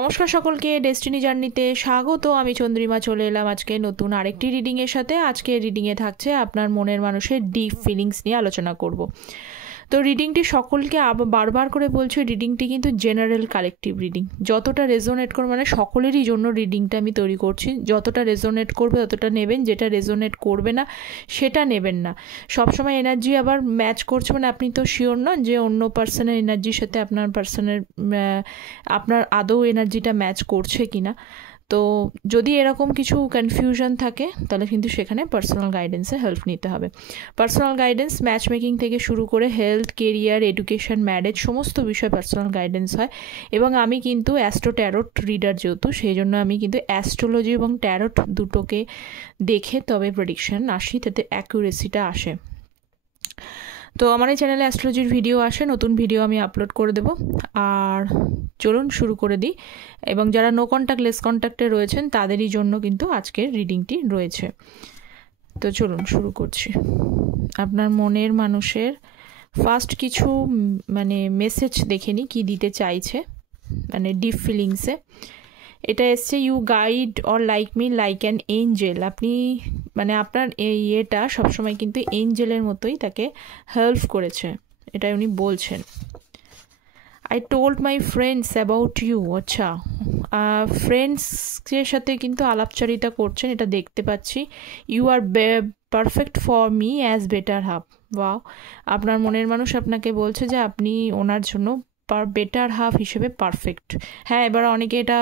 নমস্কার সকলকে, ডেস্টিনি জার্নিতে স্বাগত। আমি চন্দ্রিমা চলে এলাম আজকে নতুন আরেকটি রিডিংয়ের সাথে। আজকে রিডিংয়ে থাকছে আপনার মনের মানুষের ডিপ ফিলিংস নিয়ে আলোচনা করব। তো রিডিংটি সকলকে বারবার করে বলছি, রিডিংটি কিন্তু জেনারেল কালেকটিভ রিডিং। যতটা রেজোনেট করবে, মানে সকলেরই জন্য রিডিংটা আমি তৈরি করছি। যতটা রেজোনেট করবে ততটা নেবেন, যেটা রেজোনেট করবে না সেটা নেবেন না। সবসময় এনার্জি আবার ম্যাচ করছে মানে আপনি তো শিওর নন যে অন্য পার্সনের এনার্জির সাথে আপনার আদৌ এনার্জিটা ম্যাচ করছে কি না। তো যদি এরকম কিছু কনফিউশন থাকে তাহলে কিন্তু সেখানে পার্সোনাল গাইডেন্সে হেল্প নিতে হবে। পার্সোনাল গাইডেন্স ম্যাচ মেকিং থেকে শুরু করে হেলথ, কেরিয়ার, এডুকেশন, ম্যারেজ সমস্ত বিষয়ে পার্সোনাল গাইডেন্স হয়। এবং আমি কিন্তু অ্যাস্ট্রো ট্যারোট রিডার, যেহেতু সেই জন্য আমি কিন্তু অ্যাস্ট্রোলজি এবং ট্যারোট দুটোকে দেখে তবে প্রেডিকশন আসি, তাতে অ্যাকুরেসিটা আসে। তো আমার এই চ্যানেলে অ্যাস্ট্রোলজির ভিডিও আসে, নতুন ভিডিও আমি আপলোড করে দেব। আর চলুন শুরু করে দিই। এবং যারা নো কন্ট্যাক্ট লেস কন্ট্যাক্টে রয়েছেন তাদেরই জন্য কিন্তু আজকের রিডিংটি রয়েছে। তো চলুন শুরু করছি। আপনার মনের মানুষের ফার্স্ট কিছু মেসেজ দেখে নিই কী দিতে চাইছে, ডিপ ফিলিংসে। এটা এসছে, you guide or like me like an angel. আপনি আপনার এটা সবসময় কিন্তু এঞ্জেলের মতোই তাকে হেল্প করেছে, এটা উনি বলছেন। I told my friends about you. আচ্ছা, ফ্রেন্ডসের সাথে কিন্তু আলাপচারিতা করছেন, এটা দেখতে পাচ্ছি। You are perfect for me as better half. Wow, আপনার মনের মানুষ আপনাকে বলছে যে আপনি ওনার জন্য বেটার হাফ হিসেবে পারফেক্ট। হ্যাঁ, এবার অনেকে এটা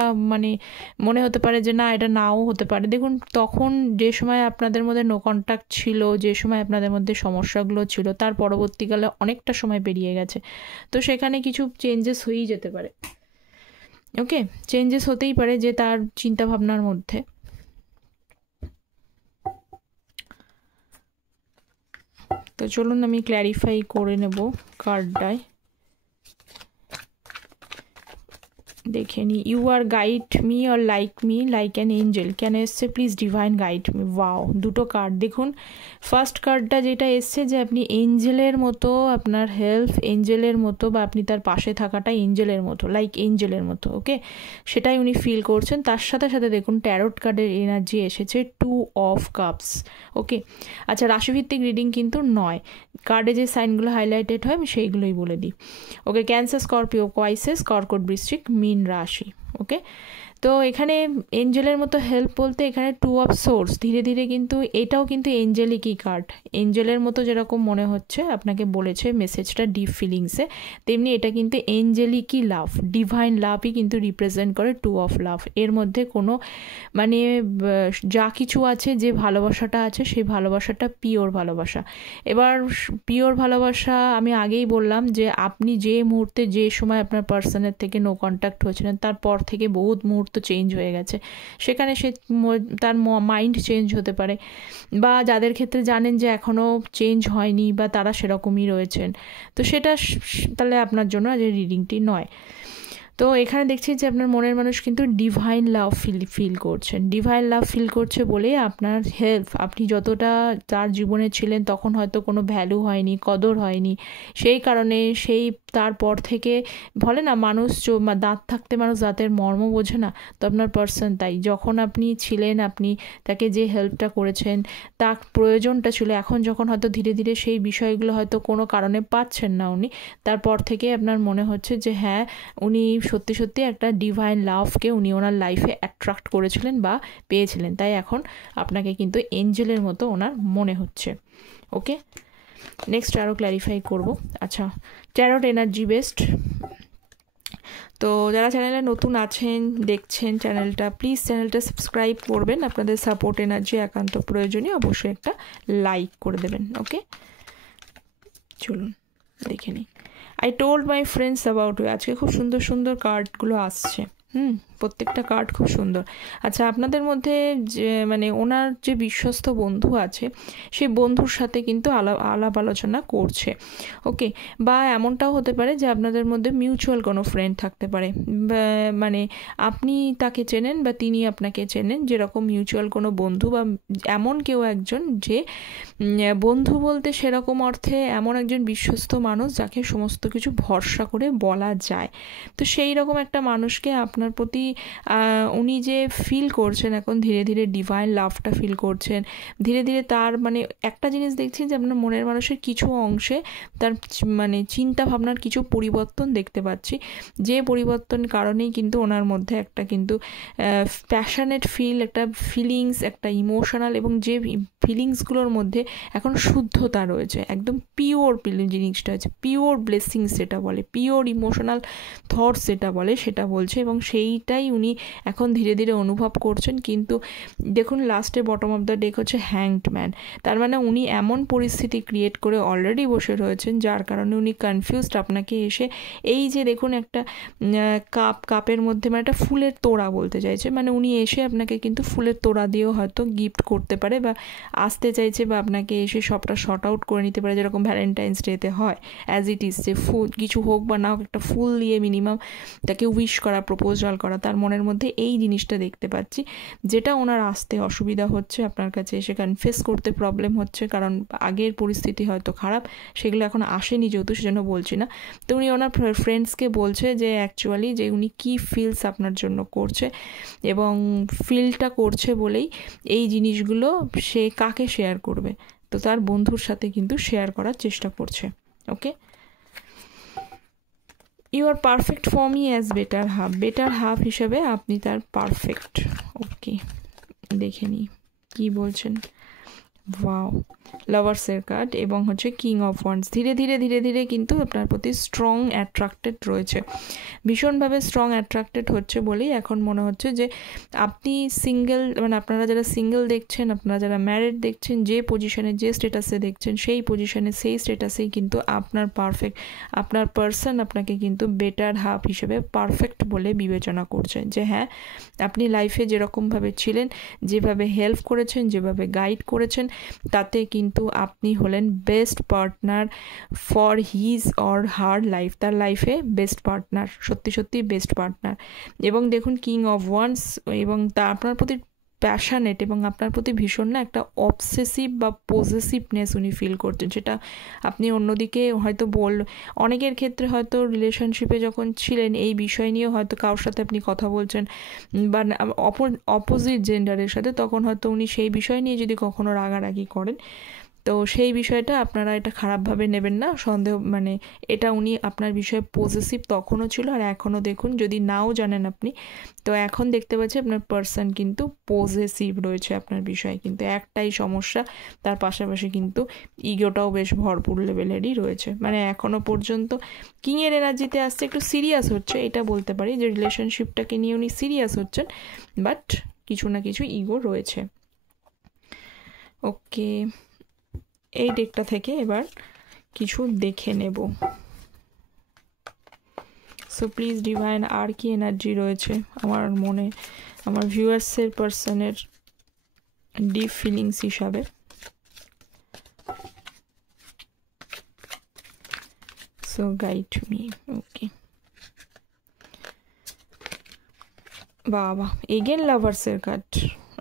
মনে হতে পারে যে না, এটা নাও হতে পারে। দেখুন, তখন যে সময় আপনাদের মধ্যে নো কন্ট্যাক্ট ছিল, যে সময় আপনাদের মধ্যে সমস্যাগুলো ছিল, তার পরবর্তীকালে অনেকটা সময় পেরিয়ে গেছে। তো সেখানে কিছু চেঞ্জেস হয়েই যেতে পারে। ওকে, চেঞ্জেস হতেই পারে যে তার চিন্তাভাবনার মধ্যে। তো চলুন আমি ক্ল্যারিফাই করে নেব কার্ডটায়। দেখে নি, you are guide me or like me like an angel. কেন এসছে? Please divine guide me. Wow, দুটো কার্ড দেখুন। ফার্স্ট কার্ডটা যেটা এসছে যে আপনি এঞ্জেলের মতো, আপনার হেল্প এঞ্জেলের মতো, বা আপনি তার পাশে থাকাটা এঞ্জেলের মতো, লাইক এঞ্জেলের মতো। ওকে, সেটাই উনি ফিল করছেন। তার সাথে সাথে দেখুন ট্যারোট কার্ডের এনার্জি এসেছে, 2 অফ কাপস। ওকে, আচ্ছা, রাশিভিত্তিক রিডিং কিন্তু নয়, কার্ডে যে সাইনগুলো হাইলাইটেড হয় আমি সেইগুলোই বলে দিই। ওকে, ক্যান্সার, স্করপিও, কোয়াইসেস, কর্কট, বৃশ্চিক, মীন রাশি। ওকে, তো এখানে এঞ্জেলের মতো হেল্প বলতে এখানে 2 অফ সোর্স। ধীরে ধীরে কিন্তু এটাও কিন্তু এঞ্জেলিকই কার্ড। এঞ্জেলের মতো যেরকম মনে হচ্ছে আপনাকে বলেছে মেসেজটা ডিপ ফিলিংসে, তেমনি এটা কিন্তু এঞ্জেলিকই লাভ, ডিভাইন লাভই কিন্তু রিপ্রেজেন্ট করে 2 অফ লাভ। এর মধ্যে কোনো যা কিছু আছে, যে ভালোবাসাটা আছে, সেই ভালোবাসাটা পিওর ভালোবাসা। এবার পিওর ভালোবাসা আমি আগেই বললাম যে আপনি যে মুহূর্তে, যে সময় আপনার পার্সনের থেকে নো কন্ট্যাক্ট হয়েছিলেন, তারপর থেকে বহুত মুহূর্ত চেঞ্জ হয়ে গেছে। সেখানে তার মাইন্ড চেঞ্জ হতে পারে, বা যাদের ক্ষেত্রে জানেন যে এখনও চেঞ্জ হয়নি বা তারা সেরকমই রয়েছেন, তো সেটা তাহলে আপনার জন্য আজ রিডিংটি নয়। তো এখানে দেখছি যে আপনার মনের মানুষ কিন্তু ডিভাইন লাভ ফিল করছেন। ডিভাইন লাভ ফিল করছে বলেই আপনার হেল্প, আপনি যতটা তার জীবনে ছিলেন তখন হয়তো কোনো ভ্যালু হয়নি, কদর হয়নি, সেই কারণে তারপর থেকে বলে না, মানুষ দাঁত থাকতে মানুষ দাঁতের মর্ম বোঝে না, তো আপনার পার্সন তাই। যখন আপনি ছিলেন, আপনি তাকে যে হেল্পটা করেছেন, তার প্রয়োজনটা ছিল, এখন যখন হয়তো ধীরে ধীরে সেই বিষয়গুলো হয়তো কোনো কারণে পাচ্ছেন না উনি, তারপর থেকে আপনার মনে হচ্ছে যে হ্যাঁ, উনি সত্যি সত্যি একটা ডিভাইন লাভকে উনি ওনার লাইফে অ্যাট্রাক্ট করেছিলেন বা পেয়েছিলেন, তাই এখন আপনাকে কিন্তু এঞ্জেলের মতো ওনার মনে হচ্ছে। ওকে, নেক্সট আরও ক্ল্যারিফাই করব। আচ্ছা, ট্যারোট এনার্জি বেসড। তো যারা চ্যানেলে নতুন আছেন, দেখছেন চ্যানেলটা, প্লিজ চ্যানেলটা সাবস্ক্রাইব করবেন। আপনাদের সাপোর্ট এনার্জি একান্ত প্রয়োজনীয়, অবশ্যই একটা লাইক করে দেবেন। ওকে, চলুন দেখে নিই। I told my friends about you. আজকে খুব সুন্দর সুন্দর কার্ডগুলো আসছে। প্রত্যেকটা কার্ড খুব সুন্দর। আচ্ছা, আপনাদের মধ্যে যে ওনার যে বিশ্বস্ত বন্ধু আছে, সেই বন্ধুর সাথে কিন্তু আলাপ আলোচনা করছে। ওকে, বা এমনটাও হতে পারে যে আপনাদের মধ্যে মিউচুয়াল কোনো ফ্রেন্ড থাকতে পারে, আপনি তাকে চেনেন বা তিনি আপনাকে চেনেন, যেরকম মিউচুয়াল কোনো বন্ধু, বা এমন কেউ একজন যে বন্ধু বলতে সেরকম অর্থে এমন একজন বিশ্বস্ত মানুষ যাকে সমস্ত কিছু ভরসা করে বলা যায়। তো সেই রকম একটা মানুষকে আপনি আপনার প্রতি উনি যে ফিল করছেন এখন ধীরে ধীরে ডিভাইন লাভটা ফিল করছেন ধীরে ধীরে। তার মানে একটা জিনিস দেখছি যে আপনার মনের মানুষের কিছু অংশে তার মানে চিন্তা ভাবনার কিছু পরিবর্তন দেখতে পাচ্ছি, যে পরিবর্তন কারণেই কিন্তু ওনার মধ্যে একটা কিন্তু প্যাশনেট ফিল, একটা ফিলিংস, একটা ইমোশনাল, এবং যে ফিলিংসগুলোর মধ্যে এখন শুদ্ধতা রয়েছে, একদম পিওর জিনিসটা আছে, পিওর ব্লেসিংস যেটা বলে, পিওর ইমোশনাল থটস যেটা বলে সেটা বলছে, এবং সেইটাই উনি এখন ধীরে ধীরে অনুভব করছেন। কিন্তু দেখুন লাস্টে বটম অফ দ্য ডেক হচ্ছে হ্যাংড ম্যান, তার মানে উনি এমন পরিস্থিতি ক্রিয়েট করে অলরেডি বসে রয়েছেন যার কারণে উনি কনফিউজড। আপনাকে এসে এই যে দেখুন একটা কাপের মধ্যে মানে একটা ফুলের তোড়া বলতে চাইছে, মানে উনি এসে আপনাকে কিন্তু ফুলের তোড়া দিয়েও হয়তো গিফট করতে পারে বা আসতে চাইছে, বা আপনাকে এসে সবটা শর্ট আউট করে নিতে পারে, যেরকম ভ্যালেন্টাইন্স ডেতে হয় অ্যাজ ইট ইজ, যে ফুল কিছু হোক বা না হোক একটা ফুল দিয়ে মিনিমাম তাকে উইশ করা, প্রপোজাল করা, তার মনের মধ্যে এই জিনিসটা দেখতে পাচ্ছি, যেটা ওনার আসতে অসুবিধা হচ্ছে, আপনার কাছে এসে কনফেস করতে প্রবলেম হচ্ছে, কারণ আগের পরিস্থিতি হয়তো খারাপ, সেগুলো এখন আসেনি যেহেতু, সেজন্য বলছি না। তো উনি ওনার ফ্রেন্ডসকে বলছে যে অ্যাকচুয়ালি যে উনি কী ফিলস আপনার জন্য করছে, এবং ফিলটা করছে বলেই এই জিনিসগুলো সে কাকে শেয়ার করবে, তো তার বন্ধুর সাথে কিন্তু শেয়ার করার চেষ্টা করছে। Okay, you are perfect for me as better half হিসেবে আপনি তার পারফেক্ট। ওকে, দেখে নিই কী বলছেন। ওয়াও, লাভার্সের কার্ড এবং হচ্ছে কিং অফ ওয়ান্স। ধীরে ধীরে ধীরে ধীরে কিন্তু আপনার প্রতি স্ট্রং অ্যাট্রাক্টেড রয়েছে, ভীষণভাবে স্ট্রং অ্যাট্রাক্টেড হচ্ছে বলেই এখন মনে হচ্ছে যে আপনি সিঙ্গেল, মানে আপনারা যারা সিঙ্গেল দেখছেন, আপনারা যারা ম্যারিড দেখছেন, যে পজিশনে যে স্ট্যাটাসে দেখছেন সেই পজিশনে সেই স্ট্যাটাসেই কিন্তু আপনার পারফেক্ট, আপনার পার্সন আপনাকে কিন্তু বেটার হাফ হিসেবে পারফেক্ট বলে বিবেচনা করছে, যে হ্যাঁ আপনি লাইফে যেরকমভাবে ছিলেন, যেভাবে হেল্প করেছেন, যেভাবে গাইড করেছেন, তাতে কিন্তু আপনি হলেন best partner for his or her life, তার লাইফে বেস্ট পার্টনার, সত্যি সত্যি বেস্ট পার্টনার। এবং দেখুন কিং অফ ওয়ান্স, এবং তা আপনার প্রতি প্যাশনেট, এবং আপনার প্রতি ভীষণ না একটা অবসেসিভ বা পজেসিভনেস উনি ফিল করছেন, সেটা আপনি অন্যদিকে হয়তো অনেকের ক্ষেত্রে হয়তো রিলেশনশিপে যখন ছিলেন এই বিষয় নিয়েও হয়তো কারোর সাথে আপনি কথা বলছেন বা অপোজিট জেন্ডারের সাথে, তখন হয়তো উনি সেই বিষয় নিয়ে যদি কখনো রাগারাগি করেন, তো সেই বিষয়টা আপনারা এটা খারাপভাবে নেবেন না, সন্দেহ মানে এটা উনি আপনার বিষয়ে পজেসিভ তখনও ছিল, আর এখনও দেখুন যদি নাও জানেন আপনি, তো এখন দেখতে পাচ্ছি আপনার পার্সন কিন্তু পজেসিভ রয়েছে আপনার বিষয়ে, কিন্তু একটাই সমস্যা, তার পাশাপাশি কিন্তু ইগোটাও বেশ ভরপুর লেভেলেরই রয়েছে, মানে এখনও পর্যন্ত কিংয়ের এনার্জিতে আসছে, একটু সিরিয়াস হচ্ছে, এটা বলতে পারি যে রিলেশনশিপটাকে নিয়ে উনি সিরিয়াস হচ্ছেন, বাট কিছু না কিছু ইগো রয়েছে। ওকে, এই ডেকটা থেকে এবার কিছু দেখে নেব। সো প্লিজ ডিভাইন আর কি এনার্জি রয়েছে আমার মনে, আমার ভিউয়ার্সের পার্সনের ডিপ ফিলিংস হিসাবে। So guide me. ওকে, বাবা, এগেন লাভার্সের কার্ড।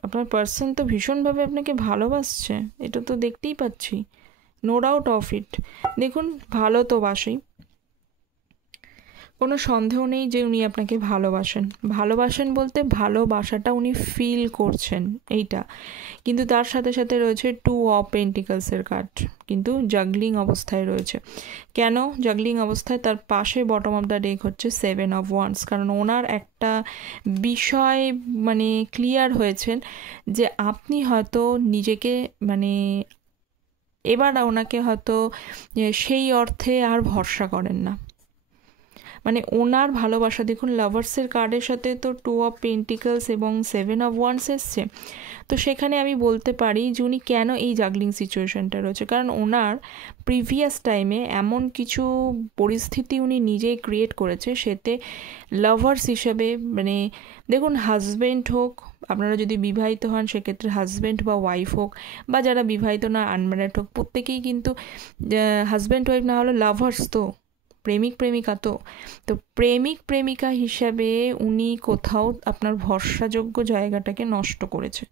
আপনার পার্সন তো ভীষণভাবে আপনাকে ভালোবাসছে, এটা তো দেখতেই পাচ্ছি, নো ডাউট অফ ইট। দেখুন ভালো তো বাসেই, কোনো সন্দেহ নেই যে উনি আপনাকে ভালোবাসেন বলতে ভালোবাসাটা উনি ফিল করছেন এইটা, কিন্তু তার সাথে সাথে রয়েছে 2 অফ পেন্টিকলসের কার্ড, কিন্তু জাগলিং অবস্থায় রয়েছে। কেন জাগলিং অবস্থায়? তার পাশে বটম অফ দ্য ডেক হচ্ছে 7 অফ ওয়ান্স, কারণ ওনার একটা বিষয় মানে ক্লিয়ার হয়েছেন যে আপনি হয়তো নিজেকে মানে এবার ওনাকে হয়তো সেই অর্থে আর ভরসা করেন না, মানে ওনার ভালোবাসা দেখুন লাভার্সের কার্ডের সাথে তো 2 অফ পেন্টিকলস এবং 7 অফ ওয়ান্স এসছে, তো সেখানে আমি বলতে পারি যে উনি কেন এই জাগলিং সিচুয়েশনটা রয়েছে, কারণ ওনার প্রিভিয়াস টাইমে এমন কিছু পরিস্থিতি উনি নিজেই ক্রিয়েট করেছে, সেতে লাভার্স হিসেবে মানে দেখুন হাজব্যান্ড হোক, আপনারা যদি বিবাহিত হন সেক্ষেত্রে হাজব্যান্ড বা ওয়াইফ হোক, বা যারা বিবাহিত না আনম্যারিড হোক, প্রত্যেকেই কিন্তু হাজব্যান্ড ওয়াইফ না হলে লাভার্স তো প্রেমিক প্রেমিকা তো প্রেমিক প্রেমিকা হিসাবে উনি কোথাও আপনার ভরসাযোগ্য জায়গাটাকে নষ্ট করেছে,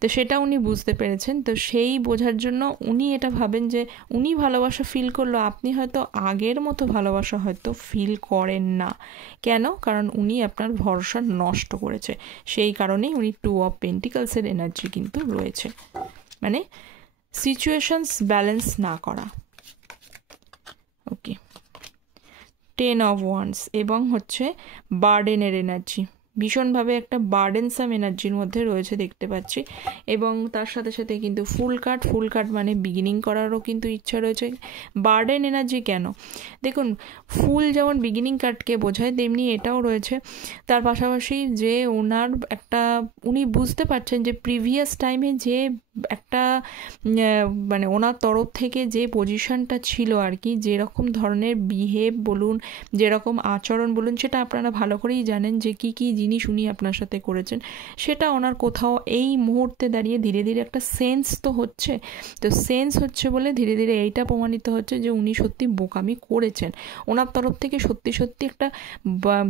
তো সেটা উনি বুঝতে পেরেছেন। তো সেই বোঝার জন্য উনি এটা ভাবেন যে উনি ভালোবাসা ফিল করলো, আপনি হয়তো আগের মতো ভালোবাসা হয়তো ফিল করেন না। কেন? কারণ উনি আপনার ভরসা নষ্ট করেছে, সেই কারণেই উনি 2 অফ পেন্টিকলসের এনার্জি কিন্তু রয়েছে, মানে সিচুয়েশনস ব্যালেন্স না করা। ওকে, 10 অফ ওয়ান্ডস এবং হচ্ছে বার্ডেনের এনার্জি, ভীষণভাবে একটা বার্ডেনসাম এনার্জির মধ্যে রয়েছে দেখতে পাচ্ছি। এবং তার সাথে সাথে কিন্তু ফুল কার্ড মানে বিগিনিং করারও কিন্তু ইচ্ছা রয়েছে। বার্ডেন এনার্জি কেন? দেখুন, ফুল যেমন বিগিনিং কার্ডকে বোঝায়, তেমনি এটাও রয়েছে। তার পাশাপাশি যে ওনার একটা, উনি বুঝতে পারছেন যে প্রিভিয়াস টাইমে যে একটা মানে ওনার তরফ থেকে যে পজিশনটা ছিল আর কি, যেরকম ধরনের বিহেভ বলুন, যেরকম আচরণ বলুন, সেটা আপনারা ভালো করেই জানেন যে কি কি জিনিস উনি আপনার সাথে করেছেন। সেটা ওনার কোথাও এই মুহূর্তে দাঁড়িয়ে ধীরে ধীরে একটা সেন্স তো হচ্ছে। তো সেন্স হচ্ছে বলে ধীরে ধীরে এইটা প্রমাণিত হচ্ছে যে উনি সত্যি বোকামি করেছেন। ওনার তরফ থেকে সত্যি সত্যি একটা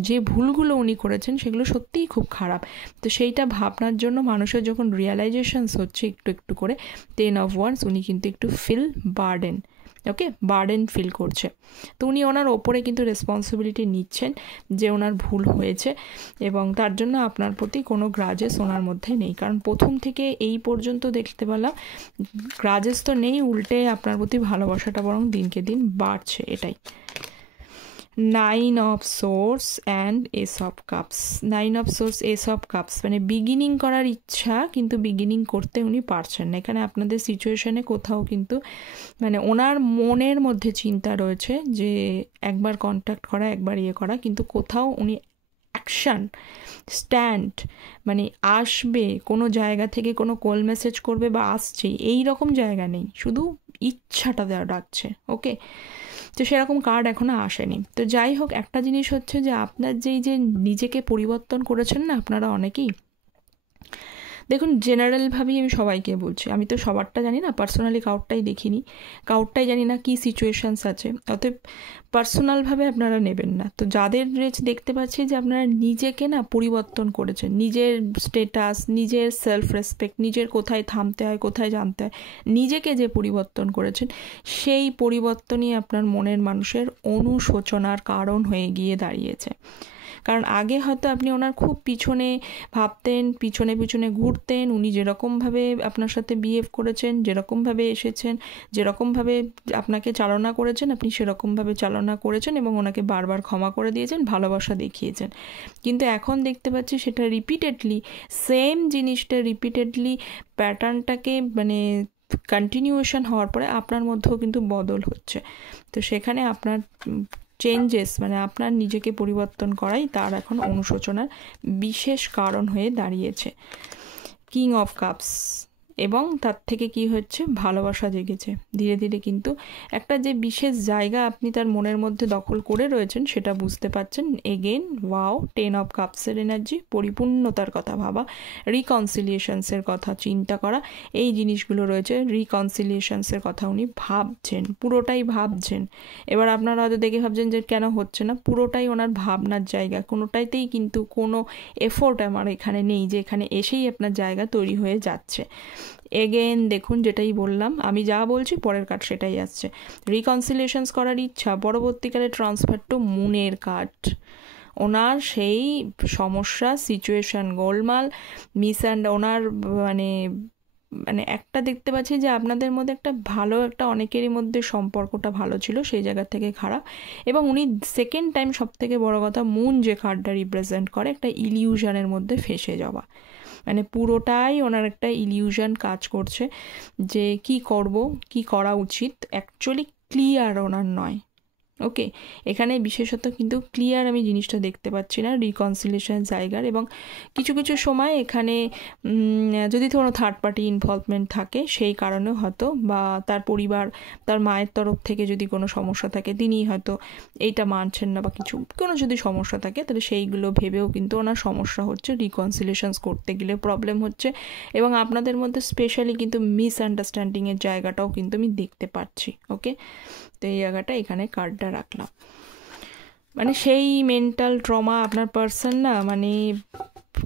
যে ভুলগুলো উনি করেছেন সেগুলো সত্যিই খুব খারাপ। তো সেইটা ভাবনার জন্য মানুষের যখন রিয়ালাইজেশনস হচ্ছে একটু একটু করে, 10 অফ ওয়ান্ডস উনি কিন্তু একটু ফিল বার্ডেন, ওকে, বার্ডেন ফিল করছে। তো উনি ওনার ওপরে কিন্তু রেসপন্সিবিলিটি নিচ্ছেন যে ওনার ভুল হয়েছে, এবং তার জন্য আপনার প্রতি কোনো গ্রাজেস ওনার মধ্যে নেই। কারণ প্রথম থেকে এই পর্যন্ত দেখতে পেলাম গ্রাজেস তো নেই, উল্টে আপনার প্রতি ভালোবাসাটা বরং দিনকে দিন বাড়ছে, এটাই। 9 of swords and S of cups. 9 of swords, S of cups, মানে বিগিনিং করার ইচ্ছা কিন্তু বিগিনিং করতে উনি পারছেন না। এখানে আপনাদের সিচুয়েশনে কোথাও কিন্তু মানে ওনার মনের মধ্যে চিন্তা রয়েছে যে একবার কন্ট্যাক্ট করা, একবার ইয়ে করা, কিন্তু কোথাও উনি অ্যাকশান স্ট্যান্ড মানে আসবে কোনো জায়গা থেকে, কোনো কল মেসেজ করবে বা আসছে এই রকম জায়গা নেই, শুধু ইচ্ছাটা দেওয়া ডাকছে। ওকে, তো সেরকম কার্ড এখনো আসেনি। তো যাই হোক, একটা জিনিস হচ্ছে যে আপনার যেই যে নিজেকে পরিবর্তন করেছেন না আপনারা অনেকেই, দেখুন জেনারেলভাবেই আমি সবাইকে বলছি, আমি তো সবারটা জানি না, পার্সোনালি কাউরটাই দেখিনি, কাউরটাই জানি না কী সিচুয়েশানস আছে, অতএব পার্সোনালভাবে আপনারা নেবেন না। তো যাদের দেখতে পাচ্ছি যে আপনারা নিজেকে না পরিবর্তন করেছেন, নিজের স্টেটাস, নিজের সেলফ রেসপেক্ট, নিজের কোথায় থামতে হয়, কোথায় জানতে হয়, নিজেকে যে পরিবর্তন করেছেন, সেই পরিবর্তনই আপনার মনের মানুষের অনুশোচনার কারণ হয়ে গিয়ে দাঁড়িয়েছে। কারণ আগে হয়তো আপনি ওনার খুব পিছনে ভাবতেন, পিছনে পিছনে ঘুরতেন, উনি যেরকমভাবে আপনার সাথে বিহেভ করেছেন, যেরকমভাবে এসেছেন, যেরকমভাবে আপনাকে চালনা করেছেন, আপনি সেরকমভাবে চালনা করেছেন এবং ওনাকে বারবার ক্ষমা করে দিয়েছেন, ভালোবাসা দেখিয়েছেন। কিন্তু এখন দেখতে পাচ্ছি সেটা রিপিটেডলি, সেম জিনিসটা রিপিটেডলি প্যাটার্নটাকে মানে কন্টিনিউয়েশন হওয়ার পরে আপনার মধ্যেও কিন্তু বদল হচ্ছে। তো সেখানে আপনার চেঞ্জেস মানে আপনার নিজেকে পরিবর্তন করাই তার এখন অনুশোচনার বিশেষ কারণ হয়ে দাঁড়িয়েছে। কিং অফ কাপস, এবং তার থেকে কি হচ্ছে, ভালোবাসা জেগেছে ধীরে ধীরে, কিন্তু একটা যে বিশেষ জায়গা আপনি তার মনের মধ্যে দখল করে রয়েছেন সেটা বুঝতে পারছেন। এগেন ওয়াও, 10 অফ কাপসের এনার্জি, পরিপূর্ণতার কথা ভাবা, রিকনসিলিয়েশনসের কথা চিন্তা করা, এই জিনিসগুলো রয়েছে। রিকনসিলিয়েশনসের কথা উনি ভাবছেন, পুরোটাই ভাবছেন। এবার আপনারা হয়তো দেখে ভাবছেন যে কেন হচ্ছে না, পুরোটাই ওনার ভাবনার জায়গা, কোনোটাইতেই কিন্তু কোনো এফোর্ট আমার এখানে নেই যে এখানে এসেই আপনার জায়গা তৈরি হয়ে যাচ্ছে। এগেন দেখুন, যেটাই বললাম, আমি যা বলছি পরের কার্ড সেটাই আসছে। রিকনসিলিয়েশনস করার ইচ্ছা, পরবর্তীকালে ট্রান্সফার টু মুনের কার্ড। ওনার সেই সমস্যা, সিচুয়েশান, গোলমাল, ওনার মানে মানে একটা দেখতে পাচ্ছি যে আপনাদের মধ্যে একটা ভালো, একটা অনেকেরই মধ্যে সম্পর্কটা ভালো ছিল, সেই জায়গা থেকে খারাপ। এবং উনি সেকেন্ড টাইম, সব থেকে বড় কথা, মুন যে কার্ডটা রিপ্রেজেন্ট করে একটা ইলিউশনের মধ্যে ফেসে যাওয়া, মানে পুরোটাই ওনার একটা ইলিউশন কাজ করছে যে কি করব, কি করা উচিত, অ্যাকচুয়ালি ক্লিয়ার ওনার নয়। ওকে, এখানে বিশেষত কিন্তু ক্লিয়ার আমি জিনিসটা দেখতে পাচ্ছি না রিকনসিলিয়েশন জায়গার। এবং কিছু কিছু সময় এখানে যদি কোনো থার্ড পার্টি ইনভলভমেন্ট থাকে সেই কারণেও হয়তো, বা তার পরিবার, তার মায়ের তরফ থেকে যদি কোনো সমস্যা থাকে, তিনি হয়তো এইটা মানছেন না বা কোনো যদি সমস্যা থাকে, তাহলে সেইগুলো ভেবেও কিন্তু ওনার সমস্যা হচ্ছে, রিকনসিলিয়েশনস করতে গেলে প্রবলেম হচ্ছে। এবং আপনাদের মধ্যে স্পেশালি কিন্তু মিসআন্ডারস্ট্যান্ডিংয়ের জায়গাটাও কিন্তু আমি দেখতে পাচ্ছি। ওকে, তো এই জায়গাটা এখানে কার্ডটা রাখলাম। মানে সেই মেন্টাল ট্রমা আপনার পার্সন না, মানে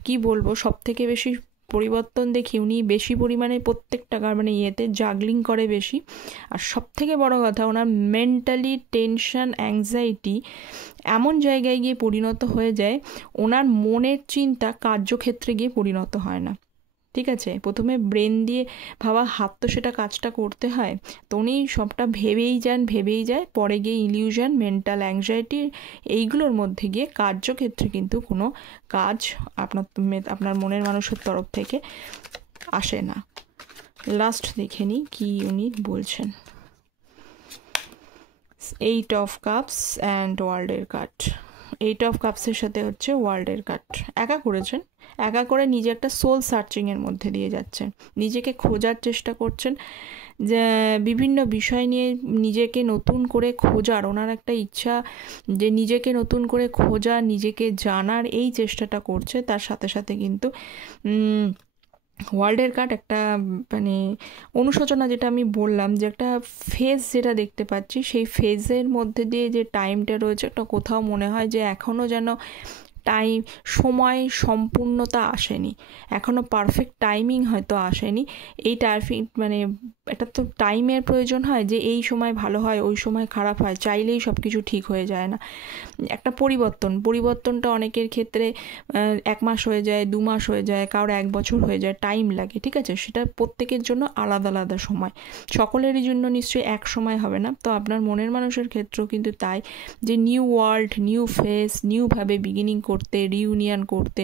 কি বলবো, সব থেকে বেশি পরিবর্তন দেখি উনি বেশি পরিমাণে প্রত্যেকটা মানে ইয়েতে জাগলিং করে বেশি। আর সব থেকে বড় কথা, ওনার মেন্টালি টেনশন অ্যাংজাইটি এমন জায়গায় গিয়ে পরিণত হয়ে যায়, ওনার মনের চিন্তা কার্যক্ষেত্রে গিয়ে পরিণত হয় না। ঠিক আছে, প্রথমে ব্রেন দিয়ে ভাবা, হাত তো সেটা কাজটা করতে হয়, তো উনি সবটা ভেবেই যায়, পরে গিয়ে ইলিউশন, মেন্টাল অ্যাংজাইটি এইগুলোর মধ্যে গিয়ে কার্যক্ষেত্রে কিন্তু কোনো কাজ আপনার মনের মানুষের তরফ থেকে আসে না। লাস্ট দেখে নিই কি উনি বলছেন। 8 অফ কাপস অ্যান্ড ওয়ার্ল্ডের কার্ড। 8 অফ কাপসের সাথে হচ্ছে ওয়ার্ল্ডের কার্ড। একা করেছেন, একা করে নিজে একটা সোল সার্চিংয়ের মধ্যে দিয়ে যাচ্ছেন, নিজেকে খোঁজার চেষ্টা করছেন, যে বিভিন্ন বিষয় নিয়ে নিজেকে নতুন করে খোঁজার ওনার একটা ইচ্ছা, যে নিজেকে নতুন করে খোঁজা, নিজেকে জানার এই চেষ্টাটা করছে। তার সাথে সাথে কিন্তু ওয়ার্ল্ডের কার্ড একটা মানে অনুশোচনা, যেটা আমি বললাম, যে একটা ফেজ যেটা দেখতে পাচ্ছি, সেই ফেজের মধ্যে দিয়ে যে টাইমটা রয়েছে, একটা কোথাও মনে হয় যে এখনও যেন সময় সম্পূর্ণতা আসেনি, এখনও পারফেক্ট টাইমিং হয়তো আসেনি। এই মানে এটা তো টাইমের প্রয়োজন হয়, যে এই সময় ভালো হয়, ওই সময় খারাপ হয়, চাইলেই সব কিছু ঠিক হয়ে যায় না। একটা পরিবর্তনটা অনেকের ক্ষেত্রে 1 মাস হয়ে যায়, 2 মাস হয়ে যায়, কারোর 1 বছর হয়ে যায়, টাইম লাগে। ঠিক আছে, সেটা প্রত্যেকের জন্য আলাদা আলাদা সময়, সকলেরই জন্য নিশ্চয়ই এক সময় হবে না। তো আপনার মনের মানুষের ক্ষেত্রেও কিন্তু তাই, যে নিউ ওয়ার্ল্ড, নিউ ফেস, নিউভাবে বিগিনিং করতে, রিউনিয়ন করতে,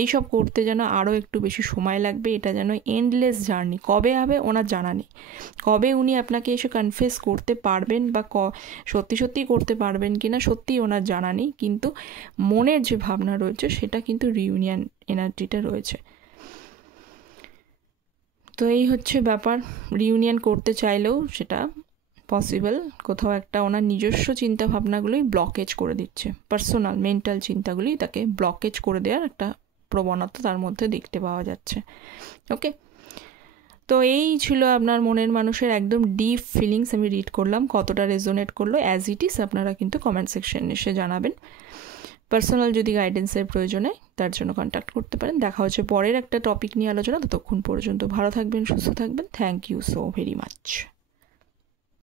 এইসব করতে যেন আরও একটু বেশি সময় লাগবে। এটা যেন এন্ডলেস জার্নি, কবে হবে ওনার জানা নেই, কবে উনি আপনাকে এসে কনফেস করতে পারবেন বা সত্যি করতে পারবেন কিনা সত্যিই ওনার জানা নেই, কিন্তু মনের যে ভাবনা রয়েছে সেটা কিন্তু রিউনিয়ন এনার্জিটা রয়েছে। তো এই হচ্ছে ব্যাপার, রিউনিয়ন করতে চাইলেও সেটা পসিবল, কোথাও একটা ওনার নিজস্ব চিন্তা ভাবনাগুলোই ব্লকেজ করে দিচ্ছে, পার্সোনাল মেন্টাল চিন্তাগুলি তাকে ব্লকেজ করে দেওয়ার একটা প্রবণতা তার মধ্যে দেখতে পাওয়া যাচ্ছে। ওকে, তো এই ছিল আপনার মনের মানুষের একদম ডিপ ফিলিংস। আমি রিড করলাম, কতটা রেজোনেট করলো অ্যাজ ইট ইজ আপনারা কিন্তু কমেন্ট সেকশনে এসে জানাবেন। পার্সোনাল যদি গাইডেন্সের প্রয়োজন হয় তার জন্য কন্ট্যাক্ট করতে পারেন। দেখা হচ্ছে পরের একটা টপিক নিয়ে আলোচনা, ততক্ষণ পর্যন্ত ভালো থাকবেন, সুস্থ থাকবেন। Thank you so very much.